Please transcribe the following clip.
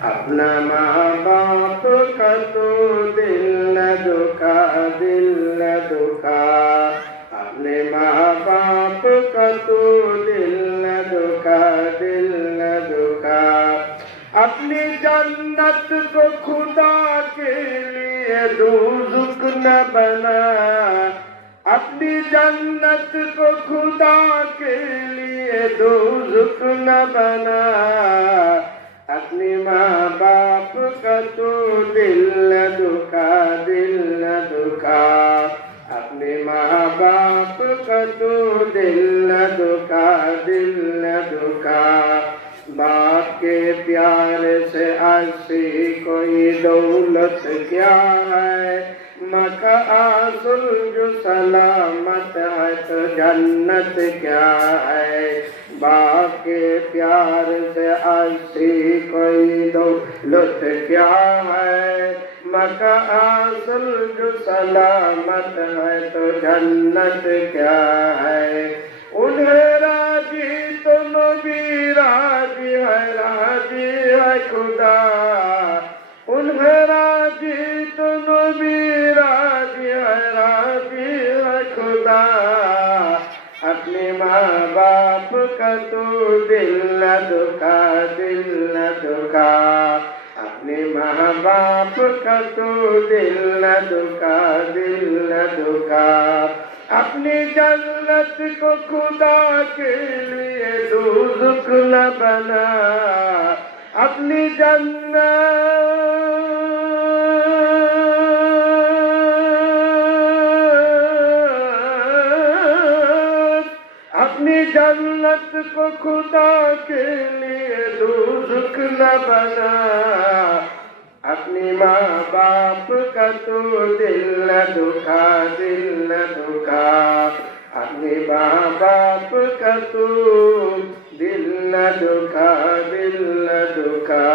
अपना माँ बाप का तो दिल न दुखा, दिल न दुखा। अपने माँ बाप का तो दिल न दुखा, दिल न दुखा। अपनी जन्नत को खुदा के लिए दोज़ख न बना, अपनी जन्नत को खुदा के लिए दोज़ख न बना। अपनी माँ बाप का तो दिल न दुखा, दिल न दुखा। अपने माँ बाप का तो दिल न दुखा, दिल न दुखा। बाप के प्यार से अच्छी कोई दौलत क्या है, मका आसुल जो सलामत है तो जन्नत क्या है। बाप के प्यार से अच्छी कोई दौलत क्या है, मका आसुल जो सलामत है तो जन्नत क्या है। उन्हें राजी तो नबी राजी है, राजी है खुदा। उन्हें राजी तो नबी राजी है, राजी है खुदा। अपने माँ बाप का तो दिल न दुखा, दिल न दुखा। अपने माँ बाप का तो दिल न दुखा, दिल न दुखा। अपनी जन्नत को खुदा के लिए दोज़ख न बना, अपनी जन्नत अपनी जन्नत को खुदा के लिए दोज़ख न बना। अपनी माँ बाप का तो दिल न दुखा, दिल न दुखा। अपने माँ बाप का तो दिल न दुखा, दिल न दुखा।